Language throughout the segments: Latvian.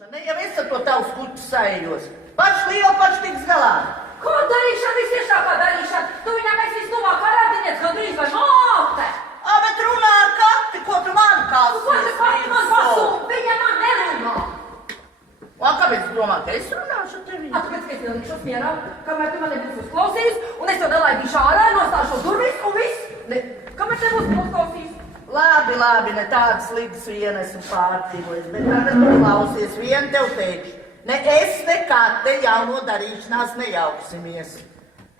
Ne jau es ar to tavu skuķu sajos. Paši liela, paši tiks galā. Ko darīšana, visiešākā darīšana? Tu viņam esi visnovāk kā radinieks, gandrīz vai māte. Bet runā ar Kati, ko tu man kāds? Ko tu Kati man pasūti? Viņa man nerunā. Kāpēc tu domā, ka es runāšu ar tevi? Tāpēc, ka es nelikšos mierā, kamēr tu mani būsi uzklausījis, un es tev nelaidīšu ārā, nostāšos durvis un viss. Kamēr te būsi uzklausījis? Labi, ne tādas līgas vien esmu pārdzīvojis, bet tagad tu klausies, vien tev teikšu. Ne es, ne Kate jauno darīšanās nejauksimies.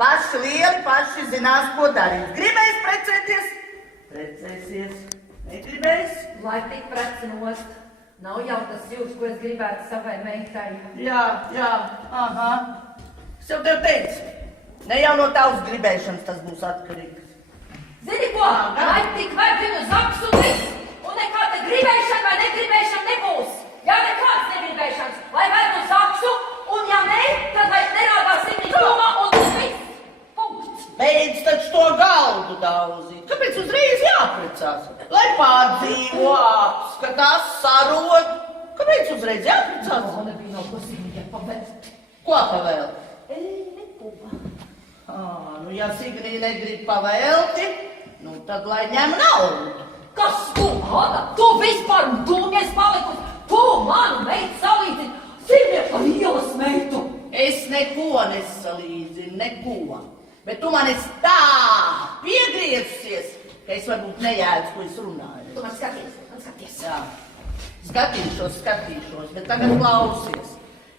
Paši lieli, paši zinās, ko darīt. Gribēs precēties? Precēsies. Negribēs? Lai tik preci nost. Nav jau tas jūras, ko es gribētu savai meitai. Jā, aha. Es jau tev teicu, ne jau no tavas gribēšanas tas būs atkarīgs. Zini ko? Lai tik vajag viņu zaks un viss. Un nekāda gribēšana vai negribēšana nebūs. Jā, nekāds negribēšanas. Lai vajag no zaksu, un ja ne, tad vairs nerādās viņa domā un viss. Punkts. Beidz taču to galdu daudzīt. Kāpēc uzreiz jāprecās? Lai pārdzīvo, apskatās, sarod. Kāpēc uzreiz jāprecās? Man nebija nav ko Signija pavēlt. Ko pavēlt? Neko. Nu ja Signija negrib pavēlti, nu tad lai ņem naudu. Kas tu, Āda? Tu vispār dūmies palikusi. Tu manu meitu salīdzini. Signija par ielas meitu. Es neko nesalīdzinu, neko. Bet tu man esi tā piegriezusies, ka es varbūt nejēdzu, ko es runāju. Tu man skaties. Jā, skatīšos, bet tagad klausies.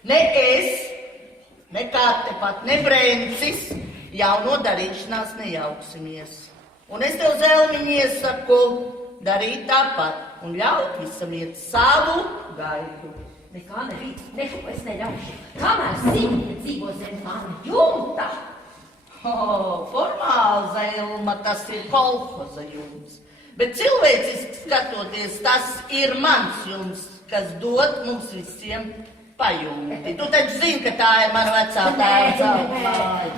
Ne es, ne Kate pat, ne Brencis jauno darīšanās nejauksimies. Un es tev Zelmiņi iesaku darīt tāpat un ļaut visam iet savu gaitu. Nekā nerīt, neko es neļaušu. Kamēr Signija dzīvo zem mana jumta. Formāli, Zelma, tas ir kolhoza jums. Bet cilvēciski skatoties, tas ir mans jums, kas dod mums visiem pajumti. Tu taču zini, ka tā ir mana vecā tēva.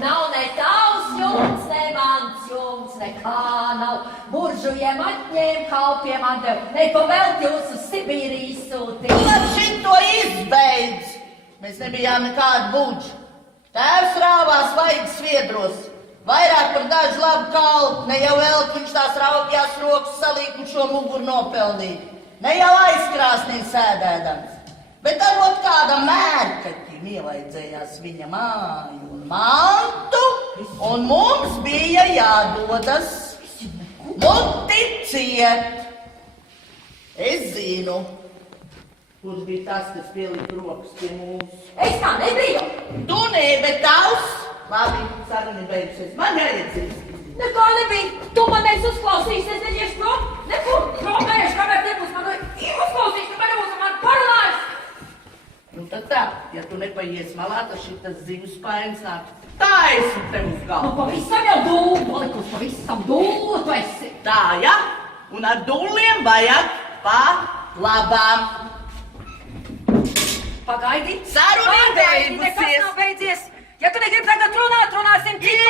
Nav ne tavs jums, ne mans jums, nekā nav. Buržujiem atņēma, kalpiem atdeva. Ne pavēlt jūs uz Sibīriju sūtīt. Tu ar šito izbeidz. Mēs nebijām nekādi buģi. Tēvs rāvās vaigas sviedros. Vairāk par dažu labu kalpu. Ne jau vēl, viņš tās raupjās rokas salīkušo muguru nopelnīt. Ne jau aizkrāsnī sēdēdams. Bet arot kāda mērkaķim ievaidzējās viņa māju un mantu, un mums bija jādodas. Nu, ticiet! Es zinu, kurš bija tas, kas pielika rokas pie mūsu. Es tā nebiju. Tu ne, bet tavs. Labi, saruna ir beigusies. Man jāiedzīst. Nekā nebija. Tu man esi uzklausījis, es neģiešu prom. Nekur promējuši, kamēr nebūs man uzklausījis, kamēr nebūs man parunājis. Nu tad tā, ja tu nepaies malā, tad šitas zivs spainis nāk. Tā esi tev uz galvu. Nu, pavisam jau dūlu, palikusi pavisam dūlu, tu esi. Tā, ja? Un ar dūliem vajag pa labām. Pagaidi. Saruna ir Pagaidi, beigusies. nekas nav beidzies. Ja tu negribi tagad runāt, runāsim citu.